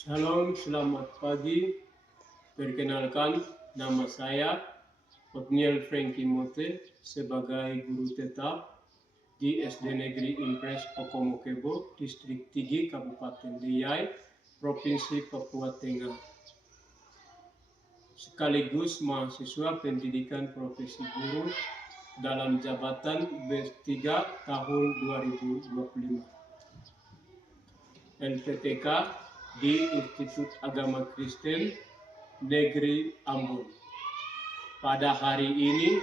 Shalom, selamat pagi. Perkenalkan, nama saya Otniel Franky Mote sebagai guru tetap di SD Negeri Impres Pokomokebo, Distrik Tigi, Kabupaten Deyai, Provinsi Papua Tengah. Sekaligus mahasiswa pendidikan profesi guru dalam jabatan B3 tahun 2025. LPTK di Institut Agama Kristen Negeri Ambon. Pada hari ini,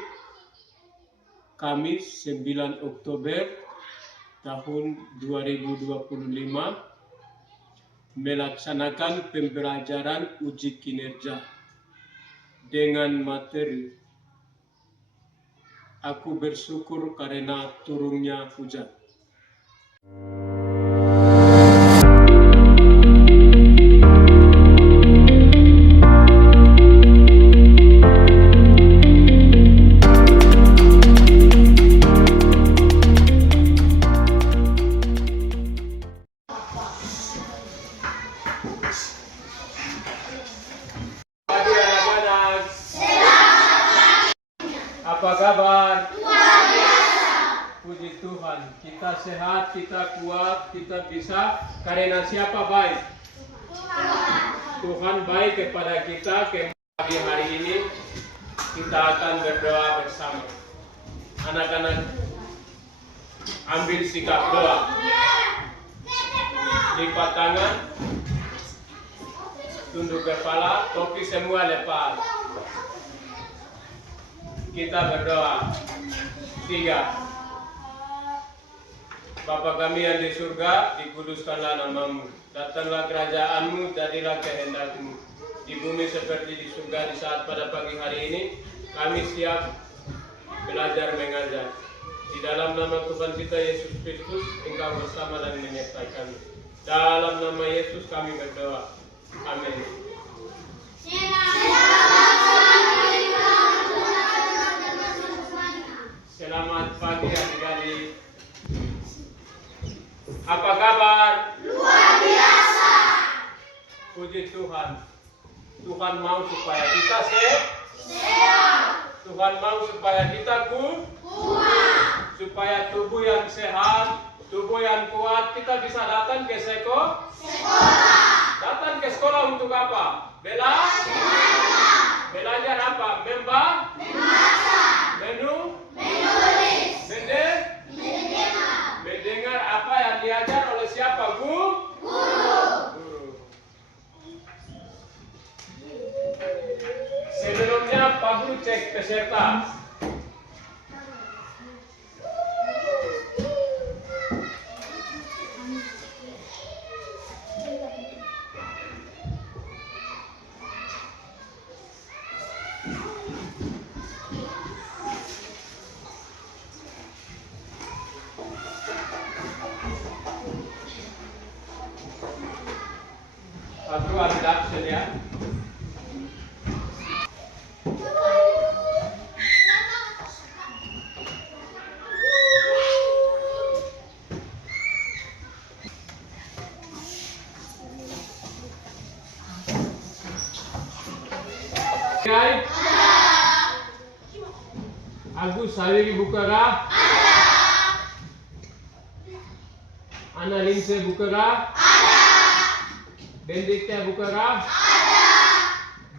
Kamis 9 Oktober tahun 2025, melaksanakan pembelajaran uji kinerja dengan materi "Aku bersyukur karena turunnya hujan". Apa kabar? Luar biasa. Puji Tuhan, kita sehat, kita kuat, kita bisa karena siapa baik? Tuhan. Tuhan baik kepada kita. Pagi hari ini kita akan berdoa bersama. Anak-anak, ambil sikap doa. Lipat tangan, tunduk kepala, topi semua lepas. Kita berdoa. 3. Bapa kami yang di surga, dikuduskanlah namamu. Datanglah kerajaanmu, jadilah kehendakmu. Di bumi seperti di surga. Di saat pada pagi hari ini, kami siap belajar mengajar. Di dalam nama Tuhan kita Yesus Kristus, Engkau bersama dan menyertai kami. Dalam nama Yesus kami berdoa. Amin. Selamat pagi adik-adik. Apa kabar? Luar biasa. Puji Tuhan. Tuhan mau supaya kita sehat. Tuhan mau supaya kita kuat. Supaya tubuh yang sehat, tubuh yang kuat, kita bisa datang ke sekolah. Datang ke sekolah untuk apa? Belajar apa? Membaca. Menulis. Mendengar apa yang diajar oleh siapa? Guru. Sebelumnya Pak Guru cek peserta. Aku ambil absen ya. Agus Sawiri Bukara. Ana Linse Bukara. Benedikta Bukara.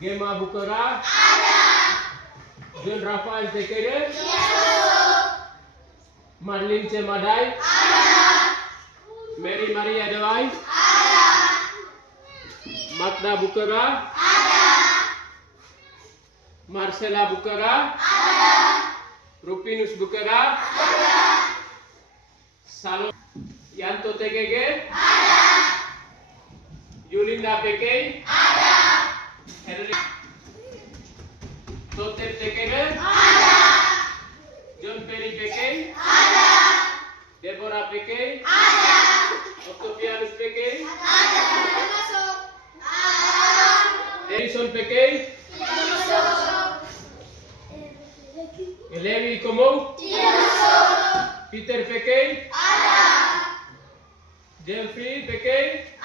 Gema Bukara. John Rafael Tekere. Marlin Cemadai. Mary Maria Dewai. Magda Bukara. Marcela Bukara. Rupinus Bukara. Salom Yanto Tegege. Yulinda Pekei. Herli Totep Tekege. John Perry Pekei. Deborah Pekei. Octavianus Pekei. Edison Pekei. Levi Komou. Peter Pekei. Delphi Pekei.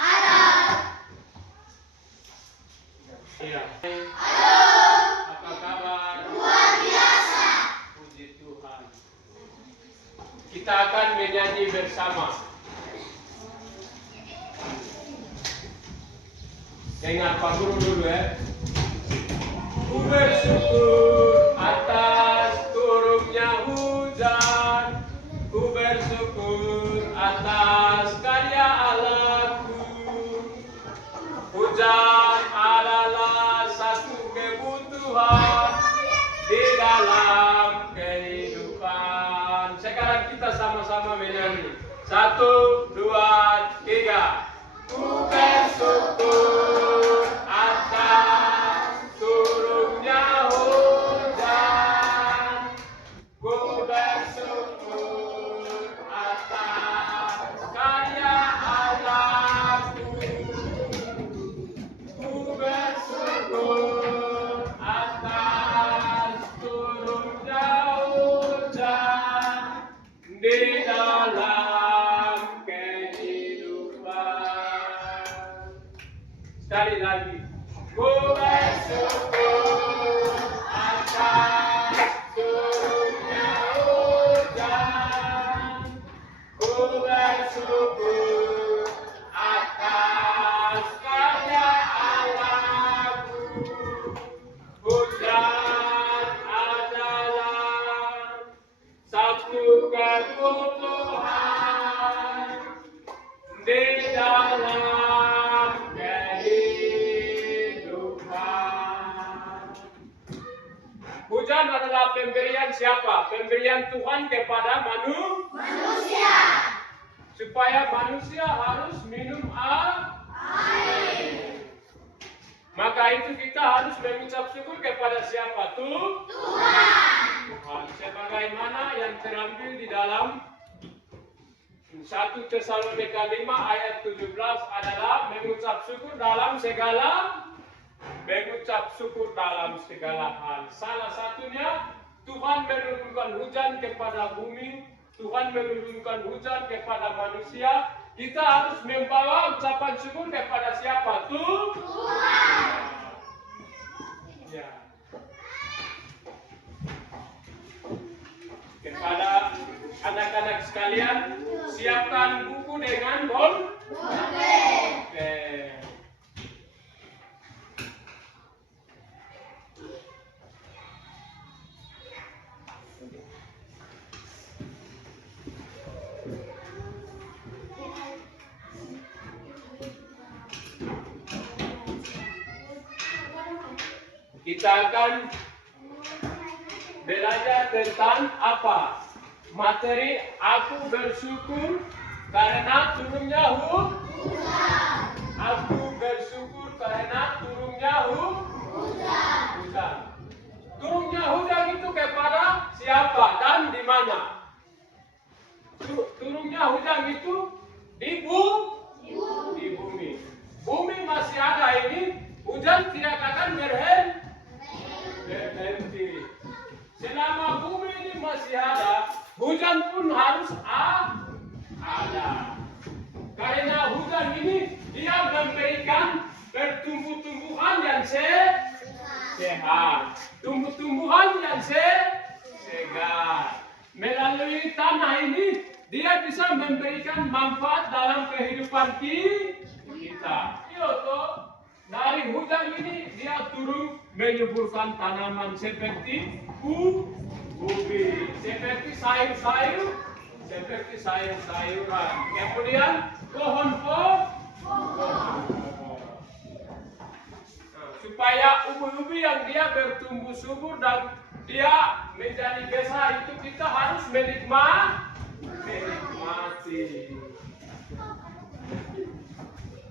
bersama. Dengar Pak Guru dulu ya. Ku bersyukur atas turunnya hujan, ku bersyukur atas karya Allahku. Hujan adalah satu kebutuhan di dalam kehidupan. Sekarang kita sama-sama menyanyi. 1, 2, 3. Ku bersyukur atas turunnya hujan, ku bersyukur atas karya Allahku, ku bersyukur atas turunnya hujan di dalam kehidupan. Sekali lagi, ku bersyukur atas turunnya hujan, ku bersyukur atas karya Allahku. Hujan adalah satu kebutuhan di dalam kehidupan. Hujan adalah pemberian siapa? Pemberian Tuhan kepada manusia. Supaya manusia harus minum air. Maka itu kita harus mengucap syukur kepada siapa? Tuhan. Sebagaimana yang terambil di dalam 1 Tesalonika 5 ayat 17 adalah mengucap syukur dalam segala hal. Salah satunya Tuhan menurunkan hujan kepada bumi, Tuhan menurunkan hujan kepada manusia. Kita harus membawa ucapan syukur kepada siapa? Tuhan. Ya. Kepada anak-anak sekalian, siapkan buku dengan bolpen. Kita akan belajar tentang apa? Materi aku bersyukur karena turunnya hujan. Aku bersyukur karena turunnya hujan. Turunnya hujan itu kepada siapa dan di mana? Turunnya hujan itu di bumi. Bumi masih ada ini, hujan tidak akan berhenti. Selama bumi ini masih ada, hujan pun harus ada. Karena hujan ini dia memberikan pertumbuhan yang sehat, tumbuh-tumbuhan yang segar. Melalui tanah ini dia bisa memberikan manfaat dalam kehidupan kita. Dari hujan ini dia turun menyuburkan tanaman seperti ubi, seperti sayur-sayuran. Kemudian pohon-pohon. Supaya ubi-ubi yang dia bertumbuh subur dan dia menjadi besar itu kita harus menikmati.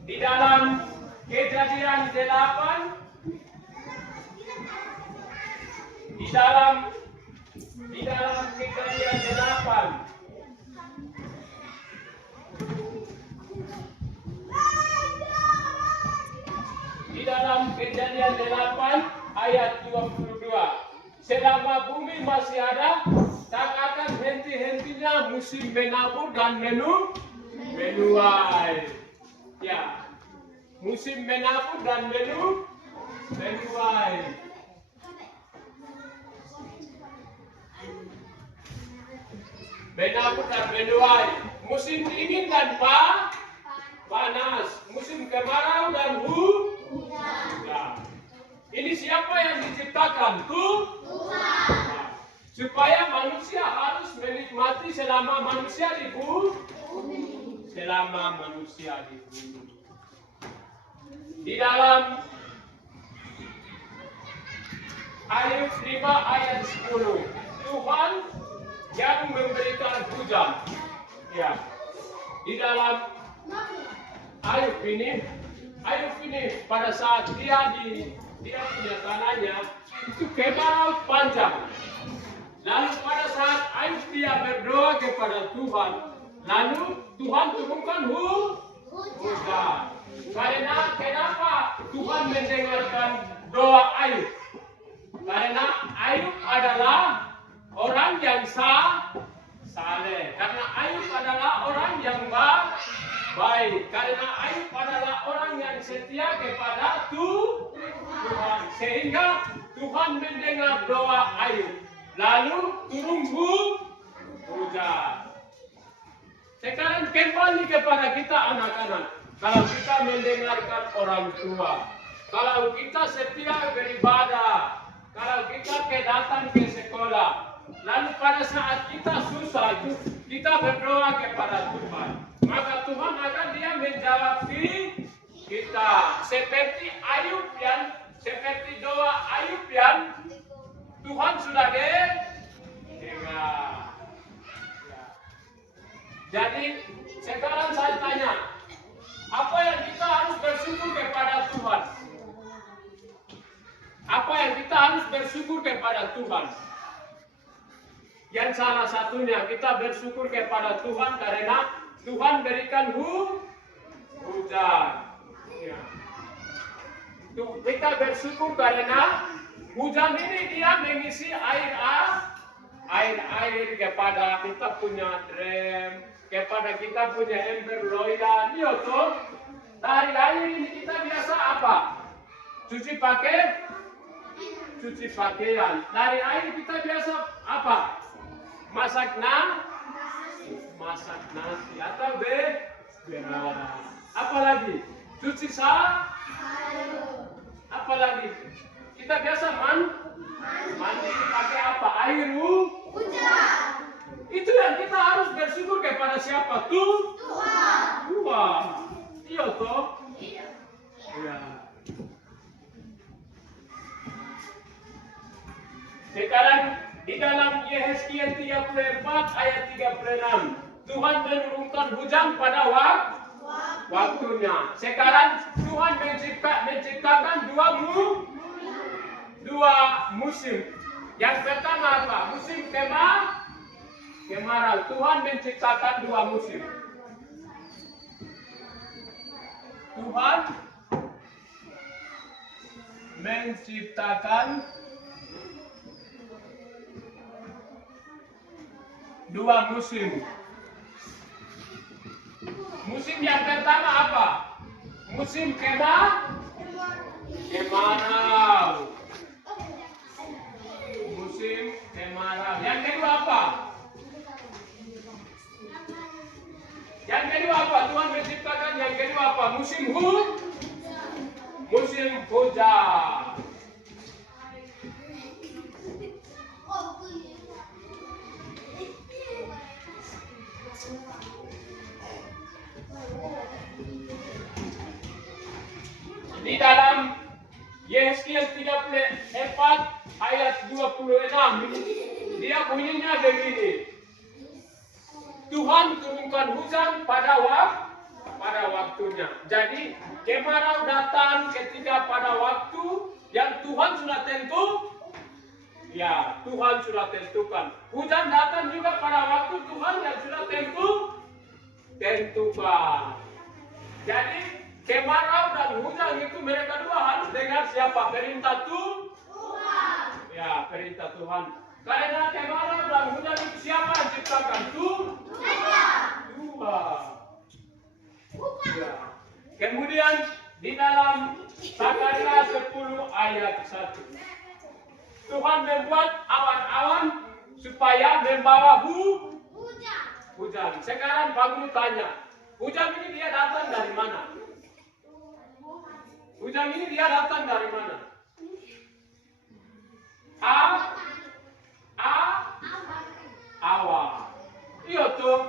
Di dalam Kejadian 8, di dalam Kejadian 8 di dalam Kejadian 8 ayat 22, selama bumi masih ada, tak akan henti-hentinya musim menabur dan menuai. Ya, musim menabur dan menuai. Menabur dan menuai. musim dingin dan panas, musim kemarau dan hujan. Ini siapa yang diciptakan? Tuhan. Supaya manusia harus menikmati selama manusia di bumi. Selama manusia di bumi. Di dalam Ayub 5 ayat 10, Tuhan yang memberikan hujan. Ya. Di dalam Ayub ini pada saat dia punya tanahnya itu kemarau panjang. Lalu pada saat Ayub dia berdoa kepada Tuhan, lalu Tuhan turunkan hujan. Karena kenapa Tuhan mendengarkan doa Ayub? Karena Ayub adalah orang yang saleh. Karena Ayub adalah orang yang baik. Karena Ayub adalah orang yang setia kepada Tuhan. Sehingga Tuhan mendengar doa Ayub. Lalu turun hujan. Sekarang kembali kepada kita anak-anak. Kalau kita mendengarkan orang tua, kalau kita setia beribadah, kalau kita datang ke sekolah, lalu pada saat kita susah, kita berdoa kepada Tuhan, maka Tuhan akan dia menjawab kita. Seperti Ayub seperti doa Ayub Tuhan sudah dengar. Jadi sekarang saya tanya, apa yang kita harus bersyukur kepada Tuhan? Apa yang kita harus bersyukur kepada Tuhan? Yang salah satunya kita bersyukur kepada Tuhan karena Tuhan berikan hujan. Ya. Kita bersyukur karena hujan ini dia mengisi air kepada kita punya drum, kepada kita punya ember loyal. Dari air ini kita biasa apa? Cuci pakaian. Dari air kita biasa apa? Masak nasi atau beras. Apa lagi? Cuci apa lagi? Kita biasa mandi pakai apa? Air hujan. Itu yang kita harus bersyukur kepada siapa? Tuhan. Iya toh? Iya. Sekarang di dalam Yehezkiel 34 ayat 36, Tuhan menurunkan hujan pada waktunya. Sekarang Tuhan menciptakan dua musim. Yang pertama apa? Musim kemarau. Tuhan menciptakan dua musim. Tuhan menciptakan dua musim. Musim yang pertama apa? Musim kemarau. Musim kemarau. Yang kedua apa? Tuhan menciptakan yang kedua apa? Musim hujan. Di dalam Yehezkiel 34 ayat 26 dia bunyinya begini. Tuhan turunkan hujan pada waktunya. Jadi kemarau datang ketika pada waktu yang Tuhan sudah Tuhan sudah tentukan. Hujan datang juga pada waktu Tuhan yang sudah tentukan. Jadi kemarau dan hujan itu mereka dua harus dengar siapa? Perintah Tuhan. Ya, perintah Tuhan. Karena kemarau dan hujan itu siapa yang ciptakan? Tuhan. Ya. Kemudian di dalam Zakaria 10 ayat 1. Tuhan membuat awan-awan supaya membawa Ujang. Sekarang Pak Guru tanya, Ujang ini dia datang dari mana? Ujang ini dia datang dari mana? Awang. Iya tuh.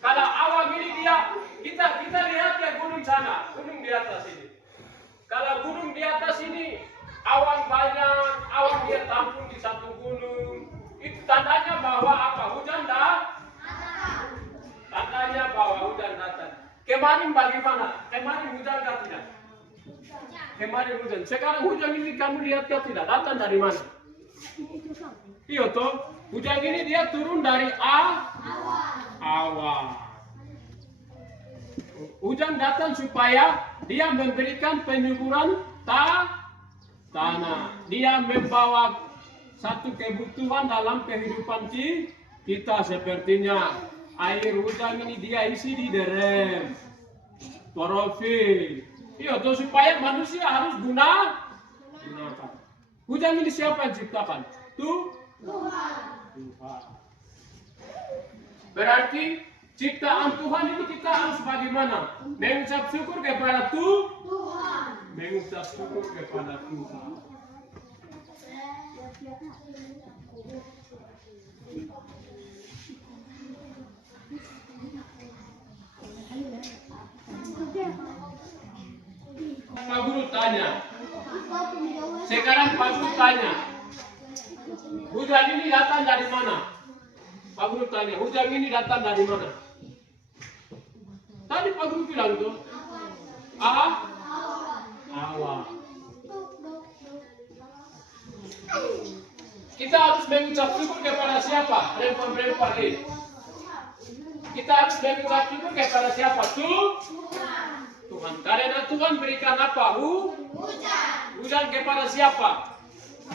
Kalau awang ini dia, kita lihat ya gunung sana, gunung di atas ini. Kalau gunung di atas ini, awan banyak, awan dia tampung di satu gunung. Itu tandanya bahwa apa? Hujan dah. Tandanya bahwa hujan datang. Kemarin bagaimana? Kemarin hujan kah tidak? Kemarin hujan. Sekarang hujan ini kamu lihat kah tidak? Datang dari mana? Iya toh. Hujan ini dia turun dari awan. Hujan datang supaya dia memberikan penyuburan tanah. Dia membawa satu kebutuhan dalam kehidupan kita, sepertinya air hujan ini dia isi di derem, klorofil. Iya, tuh supaya manusia harus gunakan. Hujan ini siapa yang ciptakan? Tuhan. Berarti ciptaan Tuhan ini kita harus bagaimana? Mengucap syukur kepada Tuhan. Mengucap syukur kepada Tuhan. Pak Guru tanya. Sekarang Pak Guru tanya. Hujan ini datang dari mana? Pak Guru tanya, hujan ini datang dari mana? Tadi Pak Guru bilang tuh, awan. Kita harus mengucap syukur kepada siapa? Perempuan-perempuan ini. Kita harus mengucap syukur kepada siapa? Tuhan. Karena Tuhan berikan apa? Hujan kepada siapa?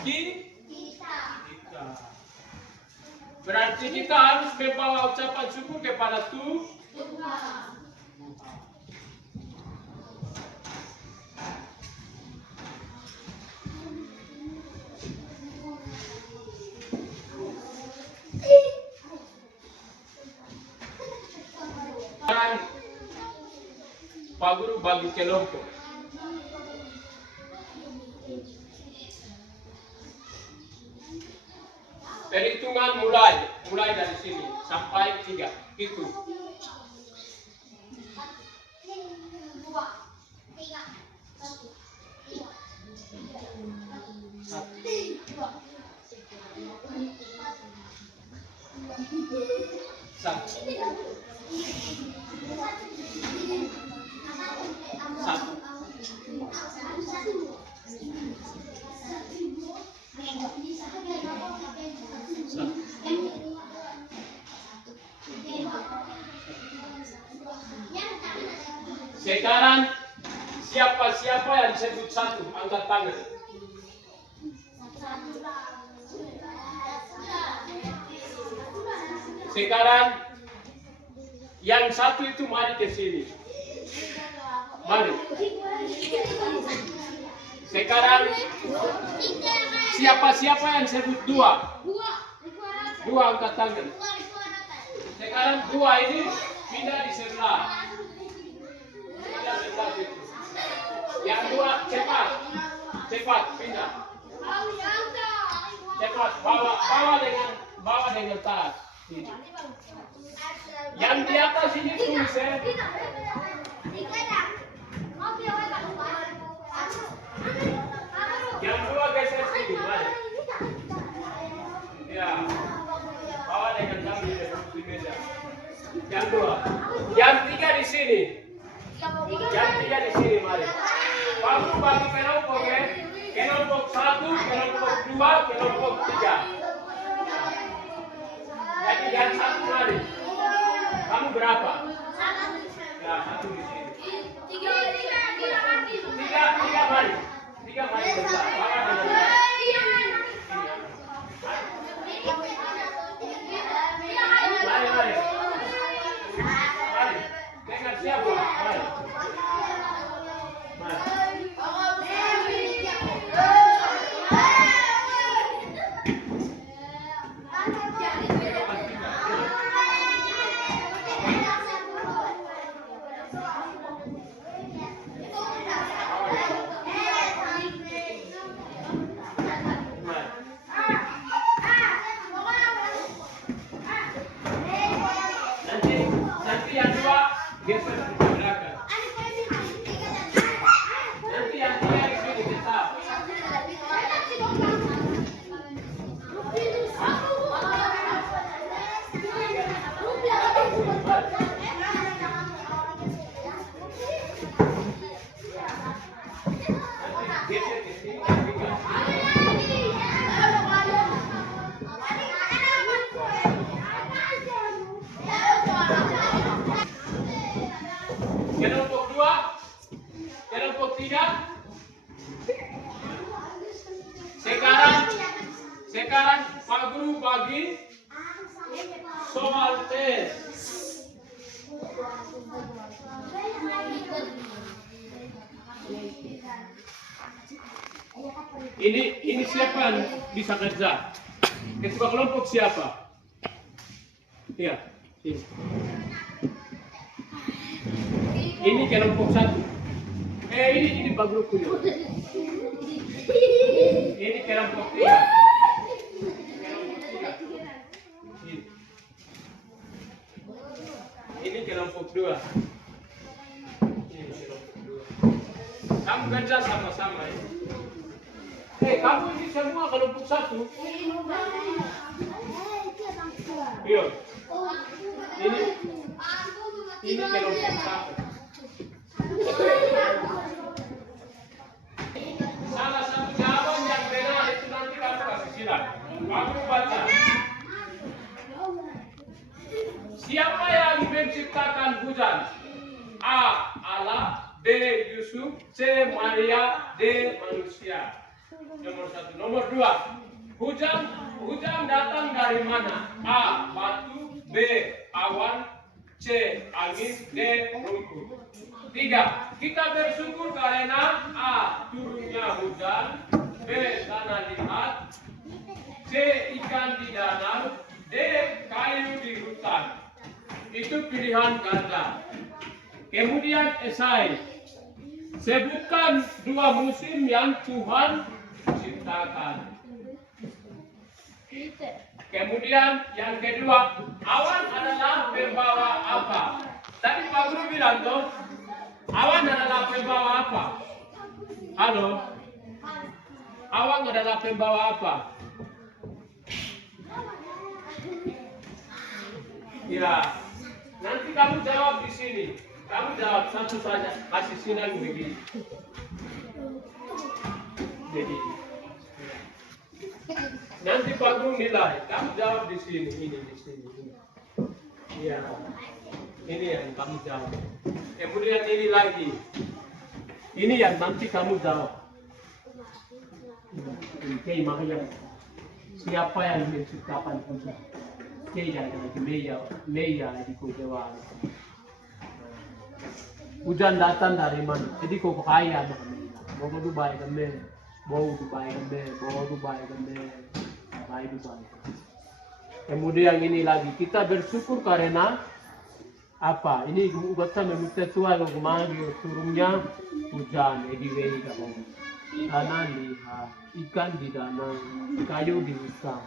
Kita. Berarti kita harus membawa ucapan syukur kepada Tuhan. Sekarang Pak Guru bagi kelompok. Perhitungan mulai dari sini sampai 3. Itu. 1. Sekarang siapa yang disebut 1 angkat tangan. Sekarang yang 1 itu mari ke sini. Mari. Sekarang siapa yang sebut 2? 2 angkat tangan. Sekarang 2 ini pindah di sebelah. Yang 2 cepat pindah. Cepat bawa dengan tas. Yang di atas ini tulis ya. Yang 2 geser sini, mari. Ya. Bawa dengan tangan di meja. Yang 2. Yang 3 di sini. Yang 3 di sini, mari. Kamu bagi kelompok ya. Kelompok 1, kelompok 2, kelompok 3. Jadi yang 1 mari. Kamu berapa? Ya, 1 di sini. 3 mari. 3 mari besar. Mari. Dengan siapa? Mari. Geser ke sini, tiga. Kelompok 2, kelompok 3. Sekarang Pak Guru bagi soal tes. Ini siapa yang bisa kerja? Ketua kelompok siapa? Iya, ini. Ini kelompok 1. Ini Pak Guru punya. Ini kelompok 3. Ini kelompok 2. Kamu kerja sama-sama ya. Kamu ini semua kelompok 1. Iya. Ini kelompok 1. Salah satu jawaban yang benar itu nanti kamu kasih silang. Kamu baca. Siapa yang menciptakan hujan? A. Allah, B. Yusuf, C. Maria, D. manusia. Nomor 1. Nomor 2. Hujan datang dari mana? A. Batu, B. Awan, C. Angin, D. rumput. 3. Kita bersyukur karena A. turunnya hujan, B. tanah liat, C. ikan di danau, D. kayu di hutan. Itu pilihan ganda. Kemudian esai. Sebutkan 2 musim yang Tuhan ciptakan. Kemudian yang kedua, awan adalah pembawa apa? Tadi Pak Guru bilang tuh, awan adalah pembawa apa? Halo? Awan adalah pembawa apa? Ya, nanti kamu jawab di sini. Kamu jawab satu saja, kasih silang begini. Jadi, nanti Pak Guru nilai. Kamu jawab di sini, ini di sini. Iya, ini yang kamu jawab. Kemudian ini lagi. Ini yang nanti kamu jawab. Oke, makanya siapa yang menciptakan hujan? Kaya Meya di Jawa. Hujan datang dari mana? Jadi kok kaya mau Dubai kami, mau Dubai kami, mau Dubai kami, Dubai. Kemudian ini lagi kita bersyukur karena apa? Ini kita meminta Tuhan untuk maju turunnya hujan di wei kamu. Tanah lihat, ikan di danau, kayu di hutan.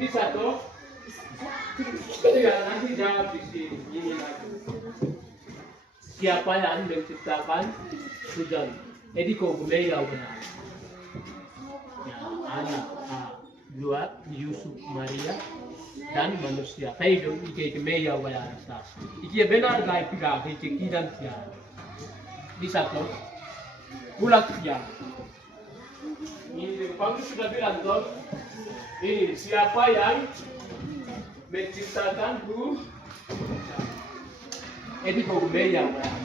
Bisa toh? Nanti jawab di sini. Ini lagi. Siapa yang menciptakan hujan? Kok Meya benar. Ya, Allah, dua Yusuf, Maria, dan manusia. Kayak dong, ike Meya benar. Ike benar gak pika, ike kidan siya. Bisa toh? Bulat siya. Ini Pak sudah bilang toh. Ini siapa yang menciptakan hujan? Kok Meya benar.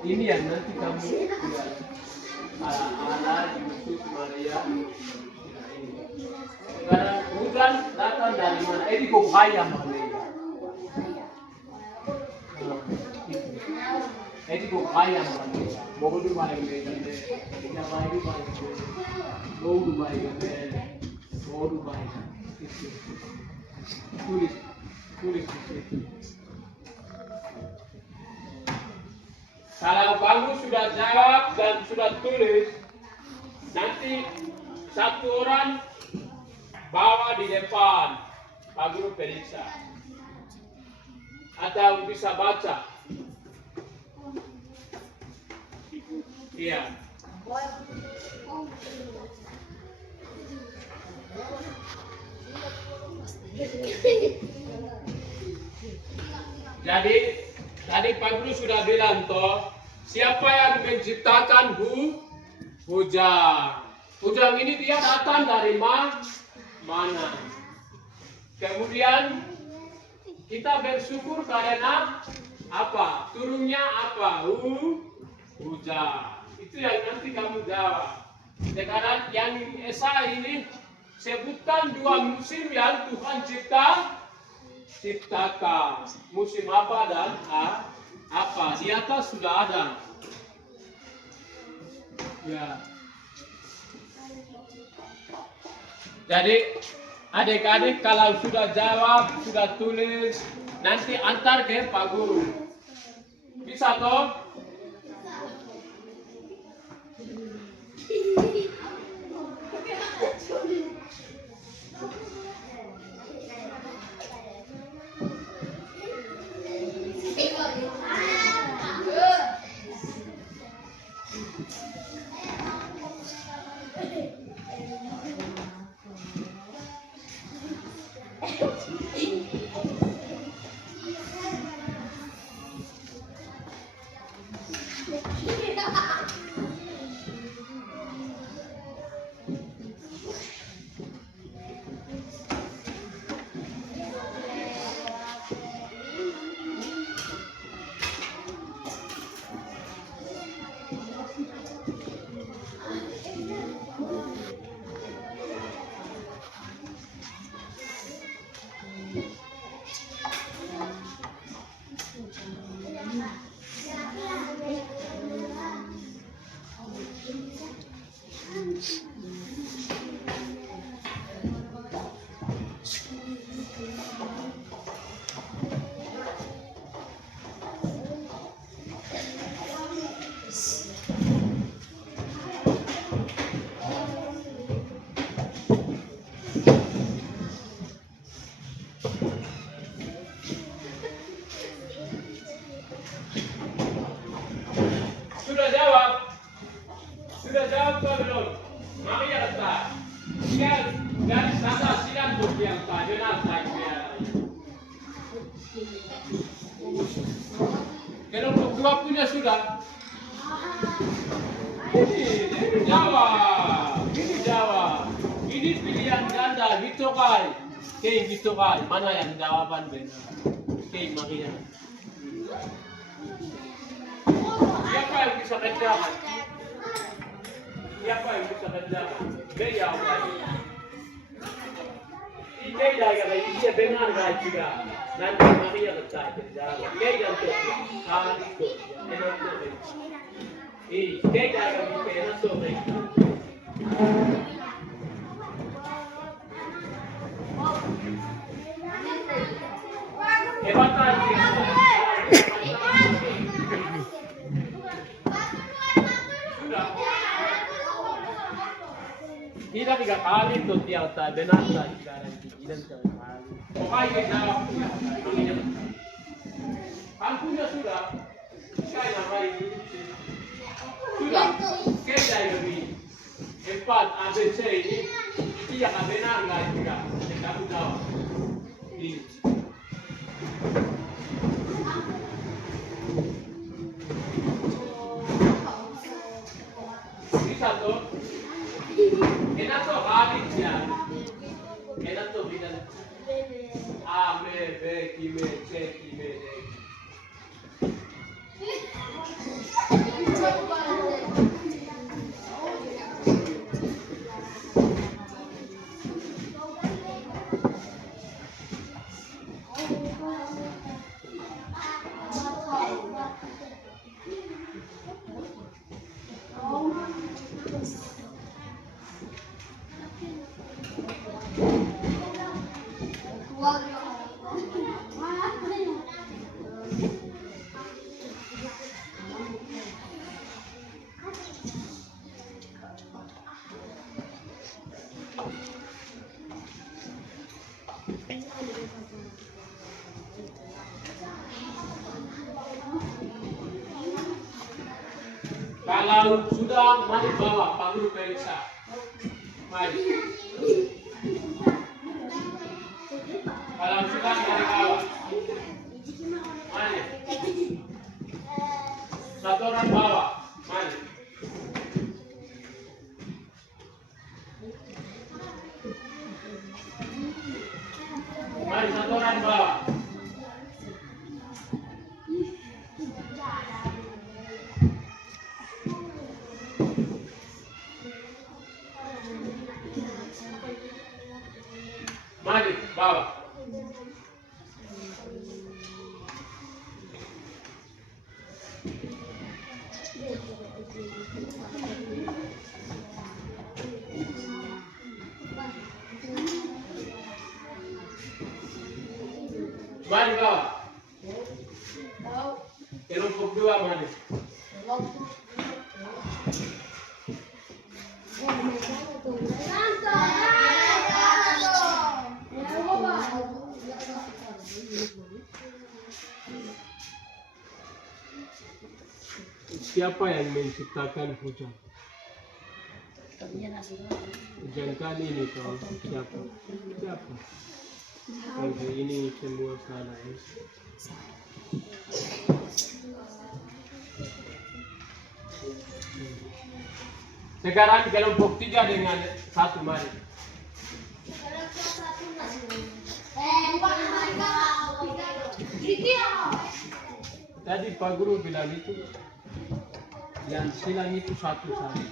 Ini yang nanti kamu lihat. Allah, Yusuf, Maria. Sekarang hujan datang dari mana? Kok kaya Maria. Kok kaya Maria. Mau Dubai Maria. Mau Dubai Maria. Mau Dubai. Tulis di situ. Kalau kamu sudah jawab dan sudah tulis, nanti satu orang bawa di depan, Pak Guru periksa. Atau bisa baca. Iya. Jadi tadi Pak Guru sudah bilang toh, Siapa yang menciptakan hujan? Hujan ini dia datang dari mana? Kemudian kita bersyukur karena apa? Turunnya apa? Hujan. Itu yang nanti kamu jawab. Sekarang yang Esa ini sebutkan 2 musim yang Tuhan ciptakan. Musim apa dan apa? Di atas sudah ada. Ya. Jadi adik-adik kalau sudah jawab, sudah tulis, nanti antar ke Pak Guru. Bisa toh? Sudah jawab atau belum? Mami ya tak. Dari sana silang yang tak benar tak biar. Kelompok 2 punya sudah. Ini jawab. Ini jawab. Ini pilihan ganda Bitokai. Kay Bitokai. Mana yang jawaban benar? Kay Maria. Siapa yang bisa kerjakan? Siapa yang bisa kerjakan? Bea lagi. Ini jaga lagi dia benar gak juga. Nanti Maria kerjakan. Kay yang tu. Kali tu. Enak tu. Kay jaga kita enak tu. Hebatan kita. Kita 3 kali tuh tiap tak benar tak sekarang kita 3 kali. Pokoknya jawab punya. Kan punya sudah. Saya namai sudah. Kita lebih 4 ABC ini tidak benar nggak juga. Kita jawab. Ini. Bisa tuh. Enak tuh habis ya. Enak tuh bidan. A, B, B, Q, C, Q, D. Kalau sudah, mari bawa Pak Guru periksa. Mari. Kalau sudah, mari bawa. Mari. Satu orang bawa. Mari. Mari satu orang bawa. Mari bawa. Mari bawa. Kelompok 2 mari. Siapa yang menciptakan hujan? Hujan kali ini kau siapa? Siapa? Oke, ini semua salah ya. Sekarang kelompok 3 dengan 1 mari. Tadi Pak Guru bilang itu yang silang itu satu saja.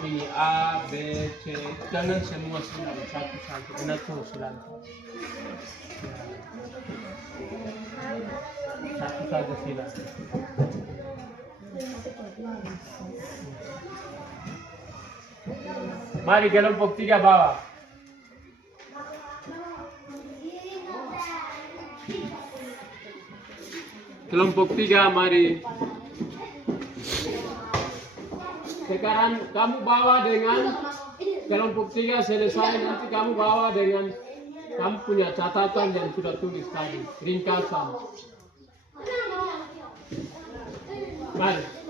Ini A, B, C, jangan semua silang, satu saja. Benar tuh silang. Satu saja silang. Mari kelompok 3 bawah. Kelompok 3 mari. Sekarang kamu bawa dengan kelompok 3 selesai, nanti kamu bawa dengan kamu punya catatan yang sudah tulis tadi, ringkasan. Mari.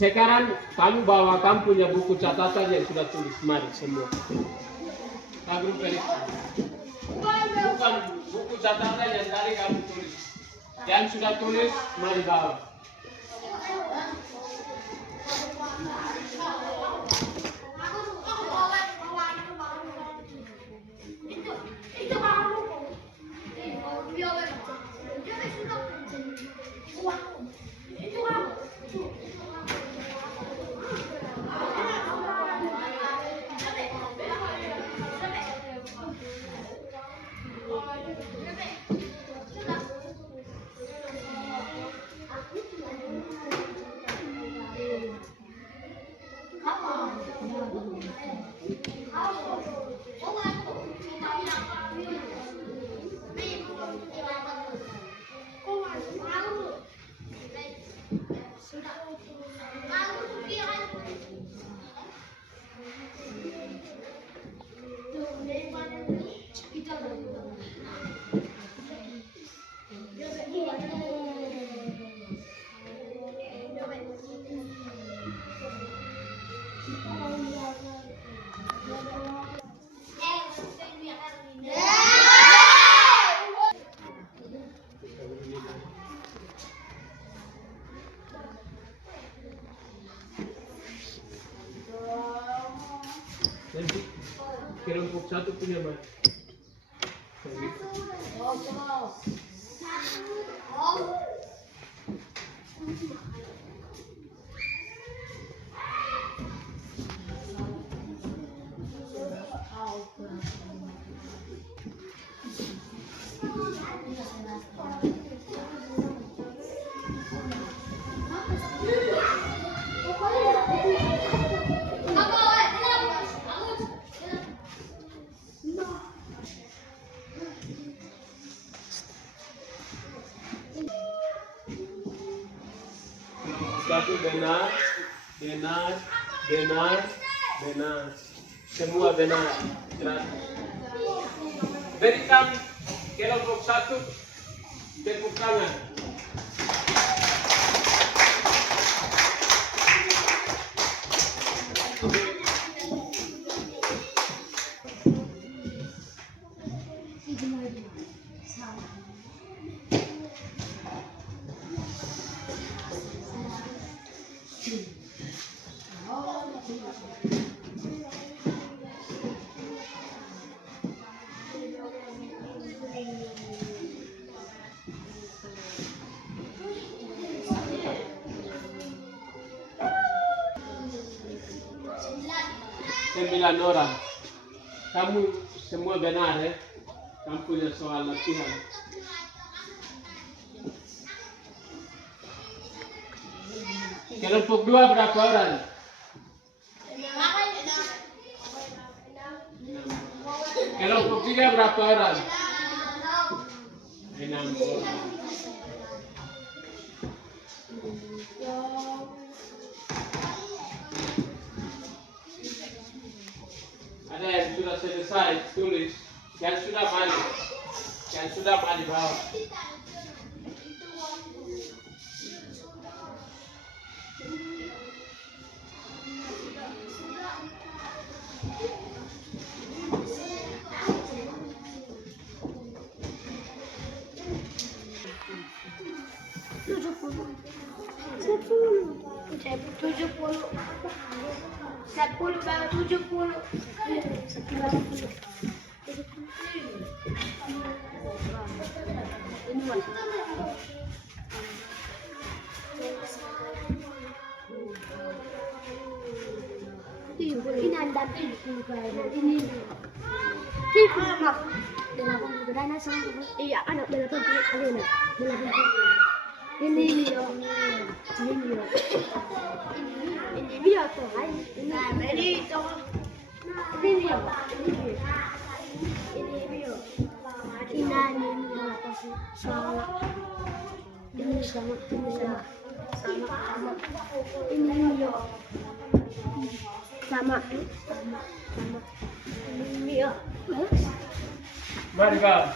Sekarang kamu bawa, kamu punya buku catatan yang sudah tulis, mari semua. Kamu bukan buku catatan yang tadi kamu tulis, yang sudah tulis, mari bawa. Nanti kelompok 1 punya mana? benar, benar, benar, benar. Semua benar. 100. Berikan kelompok 1 tepuk tangan. Sembilan orang. Kamu semua benar ya? Kamu punya soal latihan. Kelompok 2 berapa orang? 6. Kelompok 3 berapa orang? 6 orang. Ada yang sudah selesai tulis, yang sudah balik, yang sudah balik bawah. Iya, anak 80 kali nak. 80. Ini dia. Ini dia tuh, hai. Ini tuh. Ini dia. Ini dia. Ini apa sih? Sama. Ini sama. Ini dia. Sama. Ini dia. Mari kau.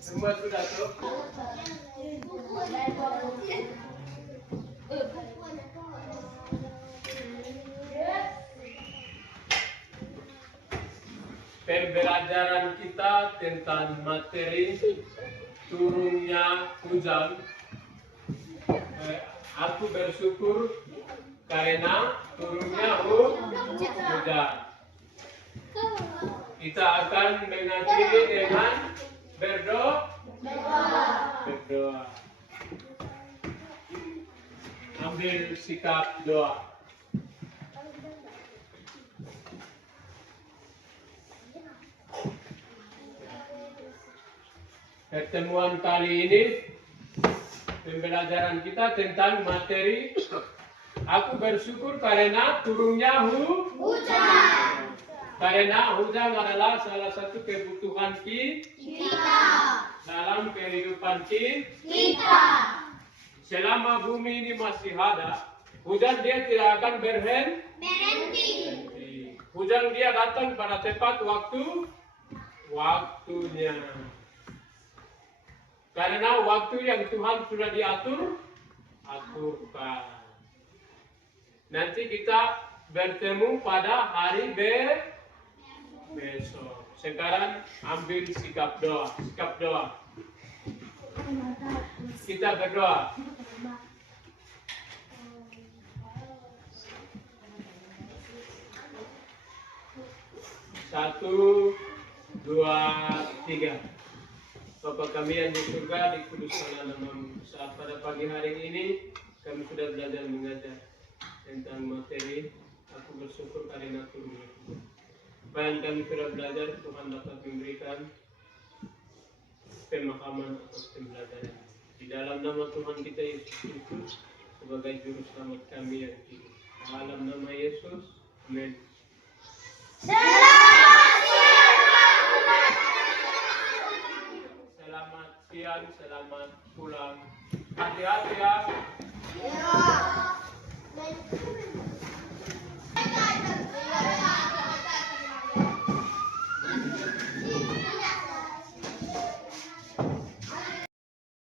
Semua sudah tuh. Pembelajaran kita tentang materi turunnya hujan. Aku bersyukur karena turunnya hujan. Kita akan mengakhiri dengan berdoa. Ambil sikap doa. Pertemuan kali ini pembelajaran kita tentang materi aku bersyukur karena turunnya hujan. Karena hujan adalah salah satu kebutuhan kita dalam kehidupan kita. Selama bumi ini masih ada, hujan dia tidak akan berhenti. Hujan dia datang pada tepat waktunya. Karena waktu yang Tuhan sudah aturkan. Nanti kita bertemu pada hari besok. Sekarang ambil sikap doa. Kita berdoa. Satu, dua, tiga. Bapa kami yang di surga, dikuduskanlah namamu. Saat pada pagi hari ini kami sudah belajar mengajar tentang materi. Aku bersyukur karena turunnya. Apa yang kami sudah belajar, Tuhan dapat memberikan pemahaman atas pembelajaran. Di dalam nama Tuhan kita Yesus Kristus sebagai juru selamat kami yang hidup. Dalam nama Yesus, amin.